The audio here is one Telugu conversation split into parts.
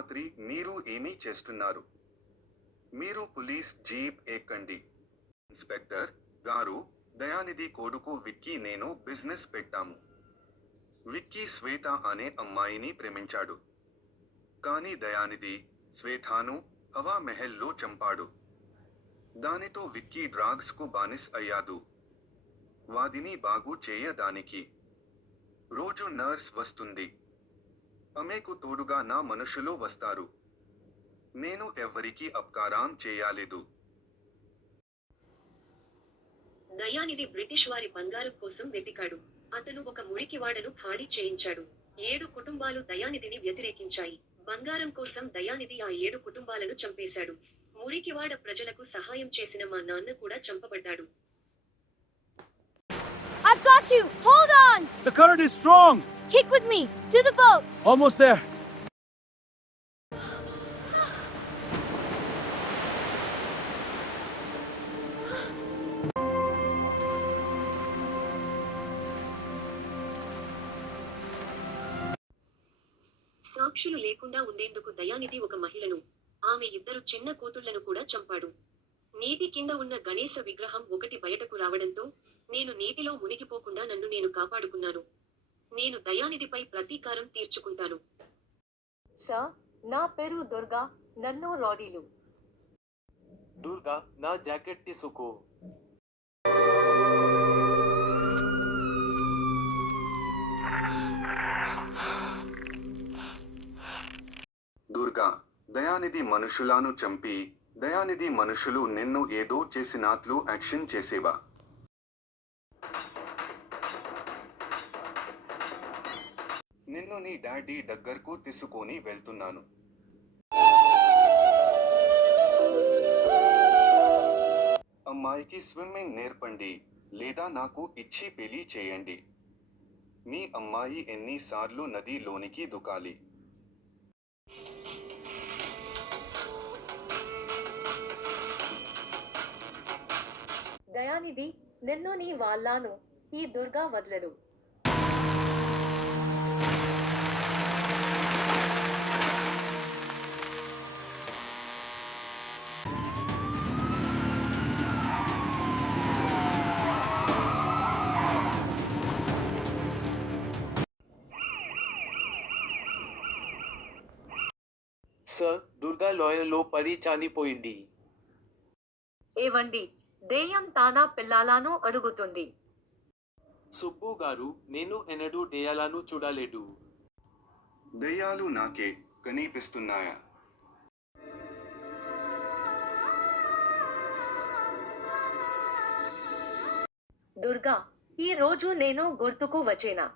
రాత్రి మీరు ఏమీ చేస్తున్నారు? మీరు పోలీస్ జీప్ ఎక్కండి. ఇన్స్పెక్టర్ గారు, దయానిధి కొడుకు విక్కీ నేను బిజినెస్ పెట్టాము. విక్కీ శ్వేత అనే అమ్మాయిని ప్రేమించాడు. కానీ దయానిధి శ్వేతాను హవా మెహల్లో చంపాడు. దానితో విక్కీ డ్రగ్స్ కు బానిస్ అయ్యాడు. వాదిని బాగు చేయడానికి రోజు నర్స్ వస్తుంది. ఆమెకు తోడుగా నా మనుషులు వస్తారు. నేను ఎవ్వరికీ అపకారం చేయలేదు. దయానిధి బ్రిటిష్ వారి బంగారం కోసం వెతికాడు. అతను ఒక మురికివాడను ఖాళీ చేయించాడు. 7 కుటుంబాలు దయానిధిని వ్యతిరేకించాయి. బంగారం కోసం దయానిధి ఆ 7 కుటుంబాలను చంపేశాడు. మురికివాడ ప్రజలకు సహాయం చేసిన మా నాన్న కూడా చంపబడ్డాడు. I've got you! Hold on! The current is strong! Kick with me! To the boat! Almost there. సాక్షులు లేకుండా ఉండేందుకు దయానిధి ఒక మహిళను, ఆమె 2 చిన్న కూతుళ్లను కూడా చంపాడు. నీటి కింద ఉన్న గణేశ విగ్రహం ఒకటి బయటకు రావడంతో, నేను నీటిలో మునిగిపోకుండా నన్ను నేను కాపాడుకున్నాను. నేను దయానిధిపై ప్రతీకారం తీర్చుకుంటాను. సార్, నా పేరు దుర్గా, నన్ను రాడీలు. దుర్గా, నా జాకెట్ తీసుకో. దుర్గా, దయానిధి మనుషులను చంపి, దయానిధి మనుషులు నిన్ను ఏదో చేసినట్లు యాక్షన్ చేసేవా? నిన్ను నీ డాడీ దగ్గరకు తీసుకొని వెళ్తున్నాను. అమ్మాయికి స్విమ్మింగ్ నేర్పండి, లేదా నాకు ఇచ్చి పెళ్లి చేయండి. మీ అమ్మాయి ఎన్నిసార్లు నదిలోనికి దూకాలి? దయానిధి, నిన్ను నీ వాళ్ళను ఈ దుర్గా వదలడు. సార్, దుర్గా లాయర్లో పడి చనిపోయింది. ఏవండి, దెయ్యం తానా పిల్లలను అడుగుతుంది. సుబ్బు గారు, నేను ఎన్నడూ దెయ్యాలను చూడలేదు. దెయ్యాలు నాకే కనిపిస్తున్నాయా? దుర్గా, ఈ రోజు నేను గుర్తుకు వచ్చేనా?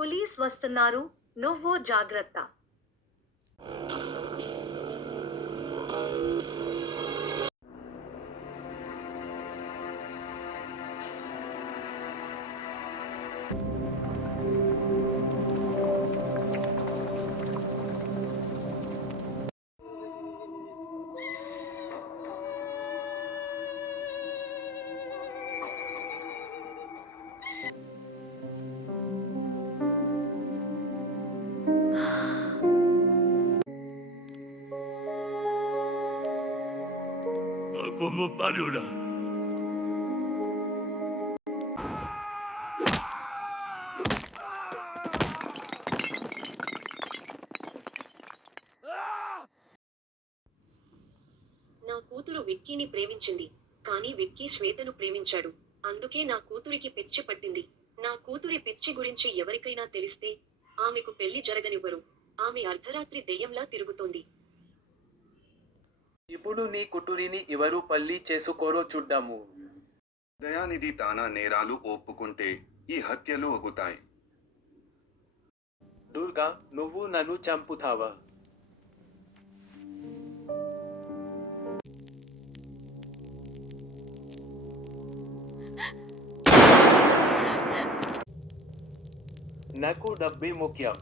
పోలీస్ వస్తున్నారు, నువ్వు జాగ్రత్త. Como Palula. నా కూతురు విక్కీని ప్రేమించింది, కానీ విక్కీ శ్వేతను ప్రేమించాడు. అందుకే నా కూతురికి పిచ్చి పట్టింది. నా కూతురి పిచ్చి గురించి ఎవరికైనా తెలిస్తే ఆమెకు పెళ్లి జరగనివ్వరు. ఆమె అర్ధరాత్రి దెయ్యంలా తిరుగుతోంది. ఇప్పుడు నీ కూతురిని ఎవరు పెళ్లి చేసుకోరో చూద్దాము. దయానిధి తన నేరాలు ఒప్పుకుంటే ఈ హత్యలు అగుతాయి. దుర్గా, నువ్వు నన్ను చంపుతావా? నాకు డబ్బే ముఖ్యం.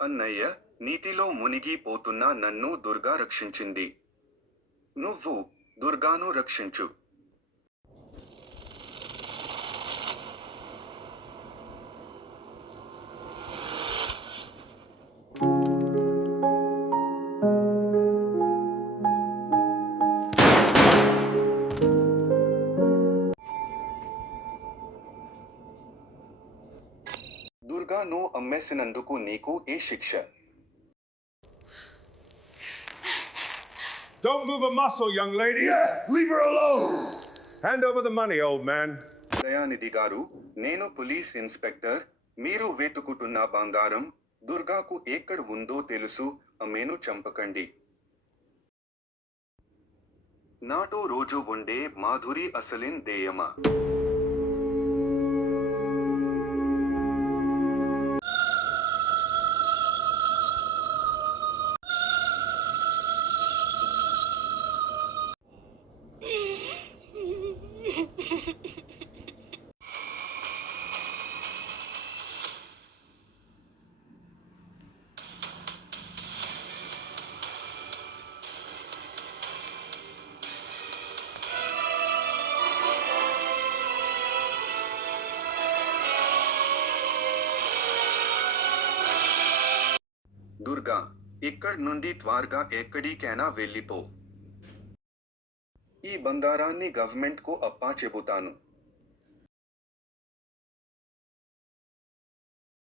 అన్నయ్య, నీతిలో మునిగిపోతున్న నన్ను దుర్గా రక్షించింది. నువ్వు దుర్గాను రక్షించు. దుర్గాను అమ్మేసినందుకు నీకు ఏ శిక్ష? Don't move a muscle, young lady. Leave her alone! Hand over the money, old man. దయానిధి గారు, నేను పోలీస్ ఇన్స్పెక్టర్. మీరు వెతుకుతున్న బంగారం దుర్గాకు ఎక్కడ ఉందో తెలుసు. ఆమెను చంపకండి. నాటో రోజు ఉండే మాధురి అసలిన్ దేయమా? దుర్గా, ఇక్కడి నుండి త్వరగా ఎక్కడికైనా వెళ్ళిపో. ఈ బంగారాన్ని గవర్నమెంట్ కు అప్పా చెబుతాను.